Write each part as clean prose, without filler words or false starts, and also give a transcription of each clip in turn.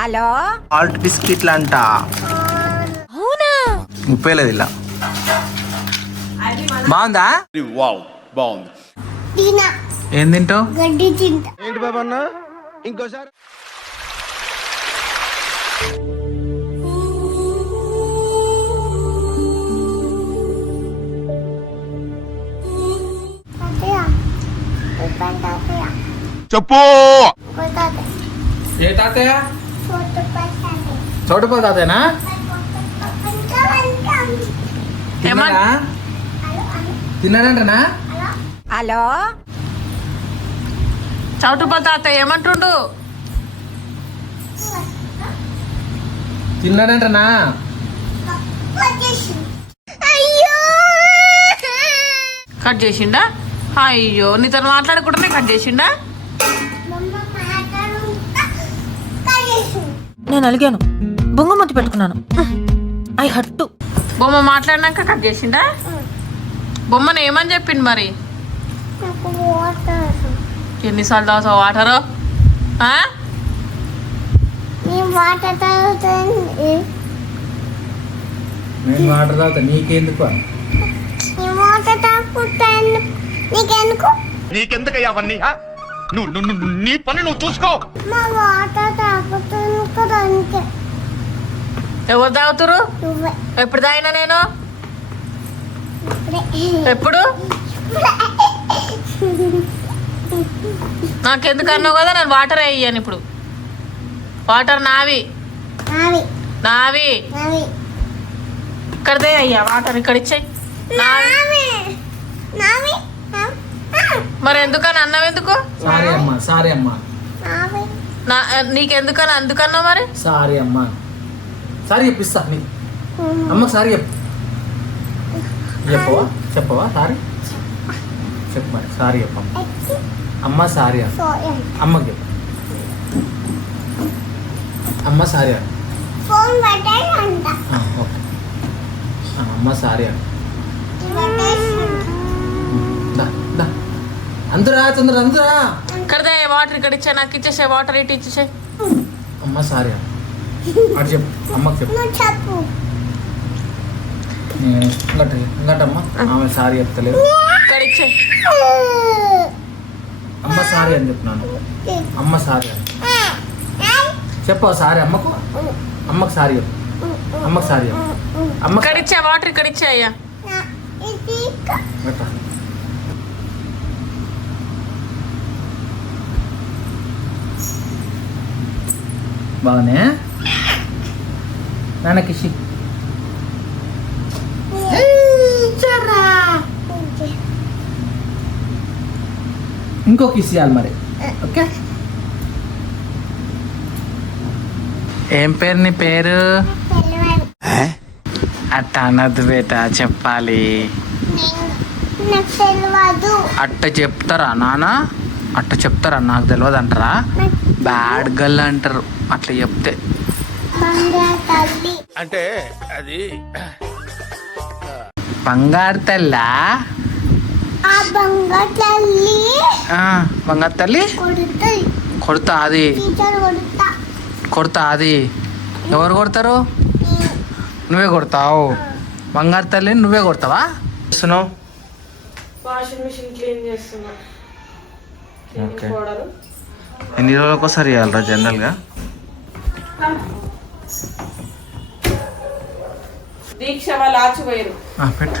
Hello salt బిస్కెట్లు అంట. అవునా? ముప్పేలేదు ఇలా. బాగుందా? బాగుంది. ఏం తింటావు? గడ్డి తింటా. ఏంటి బాబా అన్న ఇంకోసారి చెప్పు. ఏ తాతయ్య? చోటుపల్ తాతయ్యనా? తిన్నాడా? తిన్నాడంటనా? హలో చౌటుపల్ తాతయ్య ఏమంటుండు? తిన్నాడంటనా? కట్ చేసిండా? అయ్యో నీతో మాట్లాడకుండానే కట్ చేసిండా? నేను అలిగాను, బొంగమతి పెట్టుకున్నాను. ఐ హట్టు. బొమ్మ మాట్లాడినాక కట్ చేసిండా? బొమ్మను ఏమని చెప్పిండు మరి? ఎన్నిసార్లు తాగుతావు వాటరు? నేను వాటర్ తాగుతా, నీకెందుకు? నీకెందుకయ్యా అవన్నీ? నీ పని నువ్వు చూసుకో. ఎవరు తాగుతురు? ఎప్పుడు తాగినా నేను? ఎప్పుడు? నాకెందుకు అన్నావు కదా, నేను వాటర్ వేయను ఇప్పుడు. వాటర్ నావి నావి. ఇక్కడదే అయ్యా వాటర్, ఇక్కడ ఇచ్చాయి. మరి ఎందుకని అన్నావు? ఎందుకు? సారీ అమ్మా, సారీ అమ్మా. నీకెందుకని అందుకన్నావు మరి? సారీ అమ్మా, సారీ చెప్పిస్తా నీకు. అమ్మకు సారీ చెప్పు. చెప్పవా? చెప్పవా సారీ? చెప్పు మరి, సారీ చెప్పమ్మా. అమ్మ సారీ అమ్మ. అమ్మకి చెప్పు. అమ్మ సారీ అమ్మ. ఓకే అమ్మ సారీ అమ్మ. అందరా తొందర అందరా. ఇక్కడదే వాటర్ ఇక్కడ ఇచ్చా, నాకు ఇచ్చేసే వాటర్ ఇటు ఇచ్చేసే. అమ్మ సారీ అమ్మ. అటు చెప్పు, అమ్మకి చెప్పు. ఇంకటమ్మా ఆమె సారీ చెప్తలేదు. ఇక్కడ ఇచ్చే. అమ్మ సారీ అని చెప్తున్నాను. అమ్మ సారీ అని చెప్పు. సారీ అమ్మకు. అమ్మకు సారీ చెప్పు. అమ్మకు సారీ చెప్పు. అమ్మ ఇక్కడ ఇచ్చే వాటర్ ఇక్కడ ఇచ్చే అయ్యా. బాగానే నాన్న కిషి. ఇంకో కిస్ ఇవ్వాలి మరి. ఓకే. ఏం పేరు నీ పేరు? అట్ట అనద్దు బేట, చెప్పాలి. అట్ట చెప్తారా నాన్న? అట్ట చెప్తారా? నాకు తెలియదు అంటారా? బ్యాడ్ గర్ల్ అంటారు అట్లా చెప్తే. అంటే అది బంగారు తల్లా? బంగారు తల్లి కొడతా. అది కొడతా. అది ఎవరు కొడతారు? నువ్వే కొడతావు. బంగారు తల్లి నువ్వే కొడతావా? చేస్తున్నావు? వాషింగ్ మిషన్ క్లీన్ చేస్తున్నా. ఓకే. ఎన్ని రోజులకు ఒకసారి ఇవ్వాలరా జనరల్గా? దీక్ష వాళ్ళు ఆచిపోయారు. పెట్టు.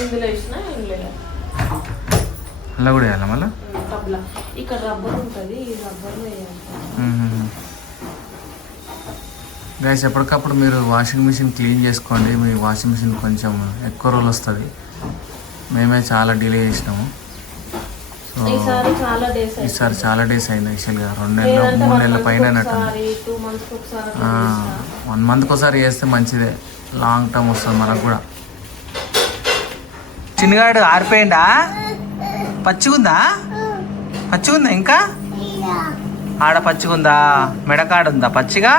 ఇందులో వేసినా ఇందులో అలా కూడా వేయాలా మళ్ళీ? టబ్లా ఇక్కడ రబ్బర్ ఉంటుంది, ఈ రబ్బర్లో వేయాలి. గైస్ ఎప్పటికప్పుడు మీరు వాషింగ్ మిషన్ క్లీన్ చేసుకోండి. మీ వాషింగ్ మిషన్ కొంచెం ఎక్కువ రోజులు వస్తుంది. మేమే చాలా డిలే చేసినాము. సో ఈసారి చాలా డేస్ అయింది. యాక్చువల్గా 2 నెలలు 3 నెలల పైన అయినట్టుంది. 1 మంత్కి ఒకసారి చేస్తే మంచిదే, లాంగ్ టర్మ్ వస్తుంది మనకు కూడా. చిన్నగాడు ఆరిపోయిందా? పచ్చిగుందా? పచ్చిగుందా? ఇంకా ఆడ పచ్చిగుందా? మెడకాడుందా పచ్చిగా?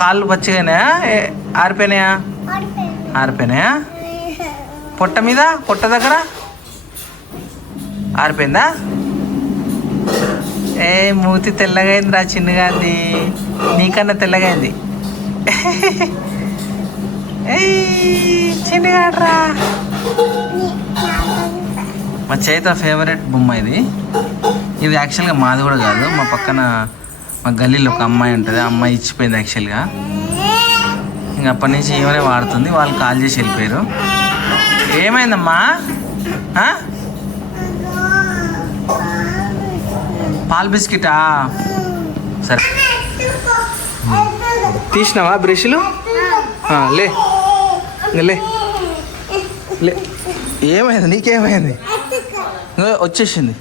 కాళ్ళు పచ్చిగానే ఆరిపోయినాయా? ఆరిపోయినాయా? పొట్ట దగ్గర ఆరిపోయిందా? ఏ మూతి తెల్లగైంది రా చిన్నగా అంది, నీకన్నా తెల్లగైంది. చిన్నగా రా. మా చైత్ర ఫేవరెట్ బొమ్మ ఇది. ఇది యాక్చువల్గా మాది కూడా కాదు, మా పక్కన మా గల్లీలో ఒక అమ్మాయి ఉంటుంది, ఆ అమ్మాయి ఇచ్చిపోయింది యాక్చువల్గా. ఇంక అప్పటి నుంచి ఏమైనా వాడుతుంది. వాళ్ళు కాల్ చేసి వెళ్ళిపోయారు. ఏమైందమ్మా? పాల్ బిస్కెటా? సరే తీసినావా బ్రష్లు? లే లే లే. ఏమైంది నీకేమైంది? వచ్చేసింది.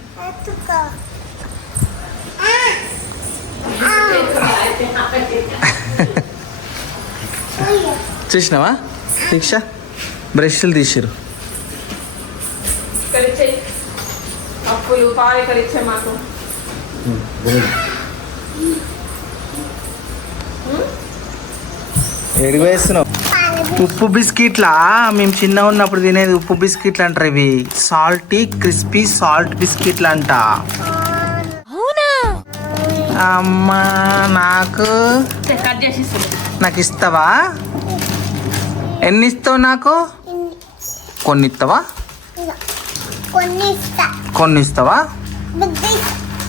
చూసినావా దీక్ష? బ్రష్లు తీసిరు. అప్పులు పాలు ఇక్కడ ఇచ్చే మాకు. ఎడిగి వేస్తున్నావు? ఉప్పు బిస్కెట్లా? మేము చిన్న ఉన్నప్పుడు తినేది ఉప్పు బిస్కెట్లు అంటారు. ఇవి సాల్టీ క్రిస్పీ సాల్ట్ బిస్కెట్లు అంట. అమ్మా నాకు నాకు ఇస్తావా? ఎన్ని ఇస్తావు నాకు? కొన్ని ఇస్తావా? కొన్ని ఇస్తావా?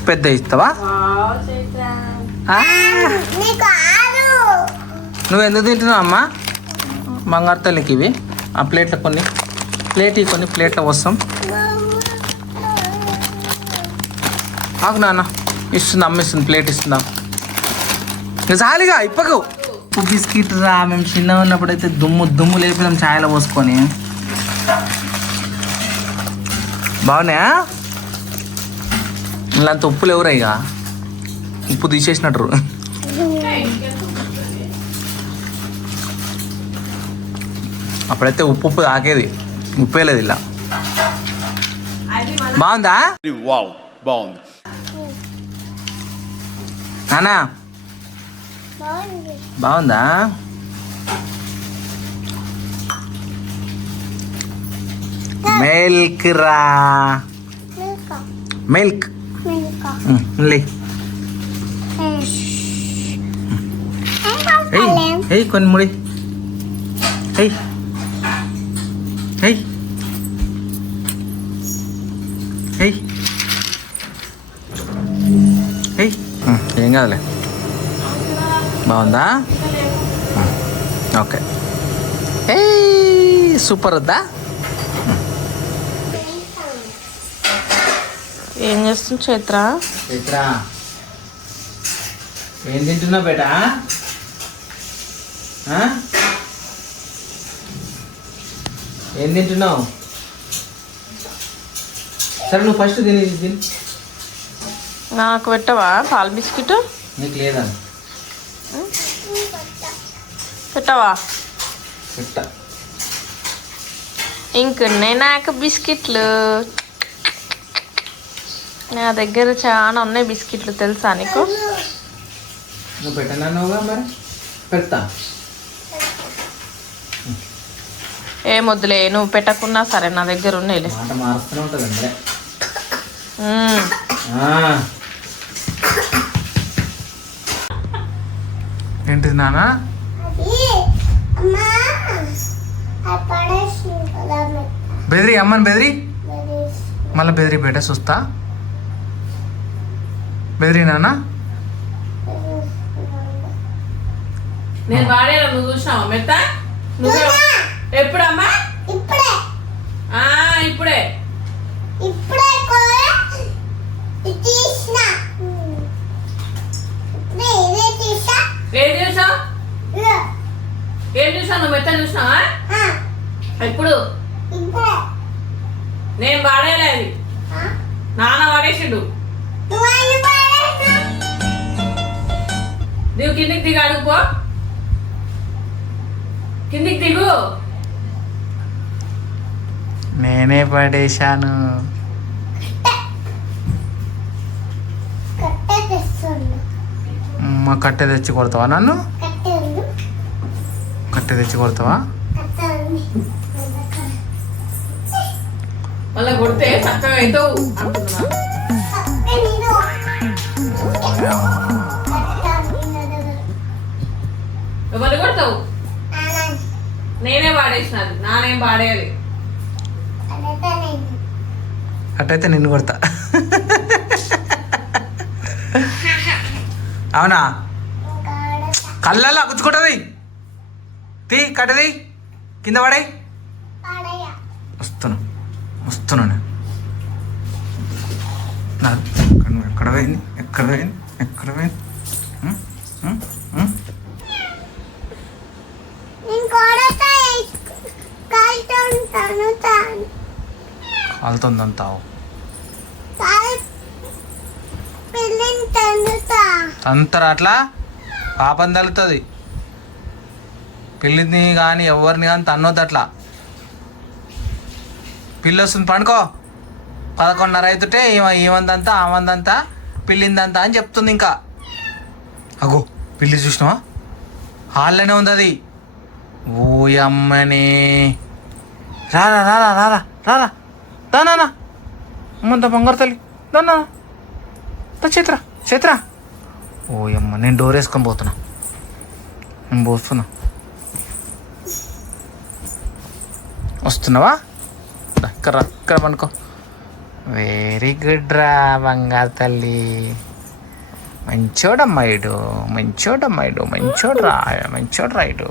పెద్ద ఇస్తావా? నువ్వు ఎందుకు తింటున్నావు అమ్మా? బంగారు తల్లికి ఇవి. ఆ ప్లేట్లో కొన్ని ప్లేట్లో వస్తాం. ఆకు నాన్న ఇస్తుంది, అమ్మ ఇస్తుంది, ప్లేట్ ఇస్తుందా? జాలిగా ఇప్పకు. ఉప్పు బిస్కెట్ రా. మేము చిన్న ఉన్నప్పుడు అయితే దుమ్ము లేపినాం ఛాయలో పోసుకొని. బాగున్నాయా? ఇలా అంత ఉప్పులు ఎవరు ఇక? ఉప్పు తీసేసినట్టు. అప్పుడైతే ఉప్పు తాకేది, ఉప్పే లేదు ఇలా. బాగుందా? బాగుంది నానా బాగుందా? మిల్క్ రా. మిల్క్ లే. కొన్ని ముడి. ఏం కాదులే. బాగుందా? ఓకే. సూపర్ వద్దా? ఏం చేస్తుంది చైత్ర? ఏం తింటున్నావు బేటా? ఏం తింటున్నావు? సరే నువ్వు ఫస్ట్ తిని. నాకు పెట్టవా పాల బిస్కెట్? నీకు లేదా? పెట్టవా? పెట్ట. ఇంకున్నాయి నాకు బిస్కెట్లు. నా దగ్గర చాలా ఉన్నాయి బిస్కెట్లు, తెలుసా నీకు? నువ్వు పెట్టనన్నావుగా, మరి పెడతా. ఏం వద్దులే, నువ్వు పెట్టకున్నా సరే నా దగ్గర ఉన్నాయిలే. మాట మారుస్తూనే ఉంటుంది అందరే. ఏంటిది నాన్న? బెదిరి అమ్మని బెదిరి. మళ్ళీ బెదిరి బేట చూస్తా. బెదిరి నాన్న. నేను వాడేలా నువ్వు చూసినావా మెత్త? నువ్వు ఎప్పుడమ్మా? ఇప్పుడే. ఏం చూసావు? నువ్వు మెత్త చూసినావా? ఎప్పుడు? నేను వాడేలేదు, నాన్న వాడేసిండు. నువ్వు కిందికి దిగు, అడుగుపో. కిందికి దిగు. నేనే పడేశాను. మా కట్టె తెచ్చి కొడతావా నన్ను? కట్టె తెచ్చి కొడతావా? మళ్ళీ కొడితే చక్కగా అవుతావు అంటున్నా. పడతావు? నేనే పాడేసినది, నానేం పాడేయాలి. అట్టయితే నిన్ను కొడతా. అవునా? కళ్ళల్లో గుచ్చుకుంటుంది. తీ కట్టది కింద పడే. వస్తున్నాను. ఎక్కడ పోయింది? కాలుతుందంతావు తంతర అట్లా పాపం తగులుతుంది. పిల్లిని కానీ ఎవరిని కానీ తన్నొద్దు అట్లా. పిల్లి వస్తుంది పండుకో. 11:30 అవుతుంటే ఈమందంతా ఆమందంతా పిల్లిందంతా అని చెప్తుంది. ఇంకా అగో పిల్లి చూసినావా? హాల్లోనే ఉంది అది. ఓయమ్మనే రారా రారా రారా రారా దానా అమ్మంత బంగారు తల్లి దానా చేత్రా. ఓయమ్మ నేను డోర్ వేసుకొని పోతున్నా. నేను పోతున్నా. వస్తున్నావా? ఇక్కడ పనుకో. వెరీ గుడ్ రా బంగారు తల్లి. మంచోడమ్మాయిడు మంచోడ్రాయుడు.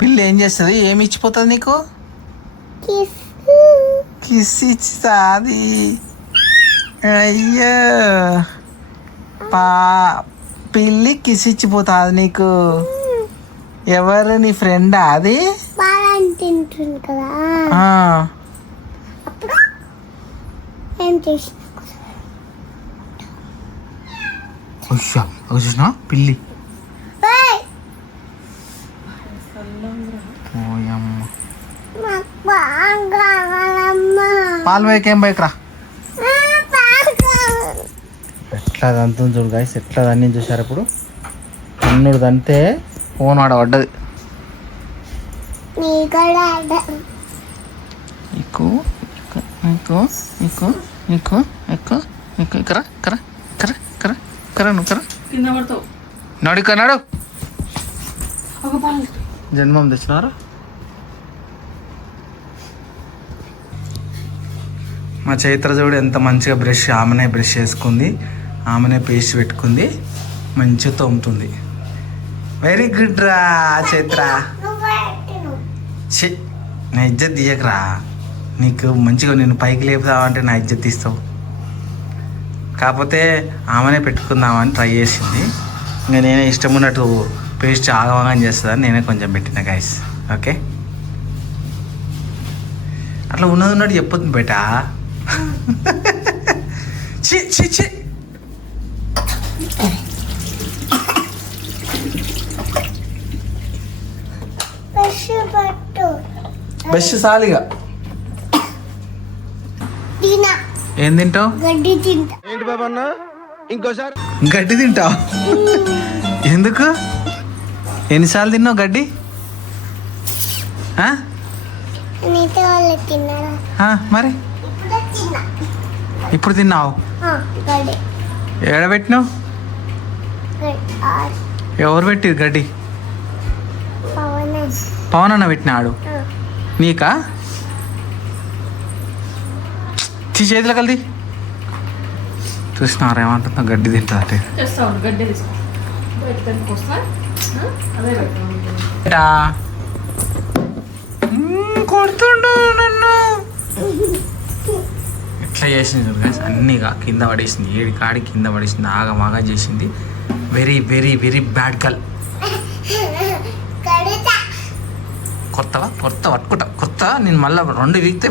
పిల్ల ఏం చేస్తుంది? ఏమి ఇచ్చిపోతుంది నీకు? కిస్ ఇచ్చుతుంది. అయ్యో పిల్లి కిస్ ఇచ్చిపోతుంది నీకు. ఎవరు నీ ఫ్రెండా అది? తింటుంది కదా చూసినా పిల్లి. పాలు బైకేం బైక్ రా. ఎట్లా దంతుంది చూడు గాయస్, ఎట్లా దాన్ని చూసారు. ఇప్పుడు అన్నుడు దంతే ఫోన్ ఆడ పడ్డది. నాడు జన్మం తెచ్చినారా? మా చైత్ర చూడు ఎంత మంచిగా బ్రష్, ఆమెనే బ్రష్ చేసుకుంది, ఆమెనే పేస్ట్ పెట్టుకుంది, మంచిగా తోముతుంది. వెరీ గుడ్ రా చైత్ర. నా ఇజ్జత్ తీయకరా. నీకు మంచిగా నేను పైకి లేపుతావంటే నా ఇజ్జత్ తీస్తావు. కాకపోతే ఆమెనే పెట్టుకుందామని ట్రై చేసింది. ఇంకా నేనే ఇష్టం ఉన్నట్టు పేస్ట్ ఆగమాగం చేస్తుందని నేనే కొంచెం పెట్టిన గైస్. ఓకే అట్లా ఉన్నది ఉన్నట్టు చెప్పొద్దు బేటా. చి బెస్ట్ సాలిగా. ఏం తింటావు? గడ్డి తింటావు? ఎందుకు? ఎన్నిసార్లు తిన్నావు గడ్డి? మరి ఇప్పుడు తిన్నావు? ఏడబెట్టినావు? ఎవరు పెట్టిరు గడ్డి? పవన్ అన్న పెట్టినాడు. నీకా? చేతిలో కలిది చూసినారా ఏమంటుందా? గడ్డి తింటా అంటే కొడుతుండు నన్ను. ఎట్లా చేసింది అన్నీగా కింద పడేసింది. ఏడి కాడి కింద పడేసింది. ఆగమాగా చేసింది. Very very very bad girl. కొత్త పట్టుకుంటా. కొత్త నేను మళ్ళీ 2 వీక్తే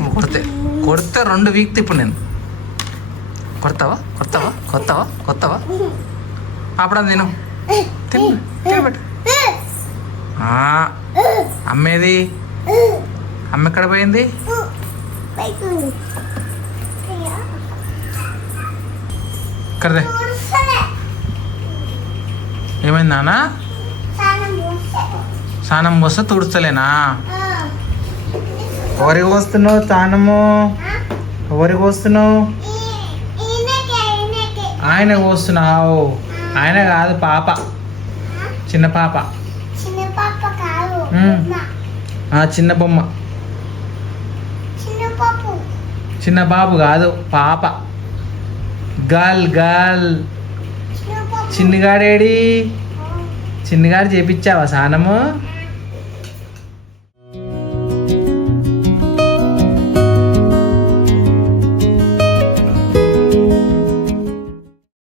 కొడితే 2 వీక్తే ఇప్పుడు నేను కొడతావా అప్పుడు నేను తినబెట్టు. అమ్మేది? అమ్మ ఎక్కడ పోయింది? ఇక్కడదే. ఏమైంది నాన్న? స్నానం పోస్తే తుడుస్తలేనా? ఎవరికి వస్తున్నావు స్నానము? ఎవరికి వస్తున్నావు? ఆయనకు వస్తున్నావు? ఆయన కాదు పాప. చిన్న పాప. చిన్న పాప కాదు మ్మ్. బొమ్మ. చిన్న బొమ్మ. చిన్న పాపు చిన్న బాబు కాదు, పాప. Girl girl. చిన్న పాపు చిన్నగాడేడి? చిన్నగాడు చేపించావా స్నానము?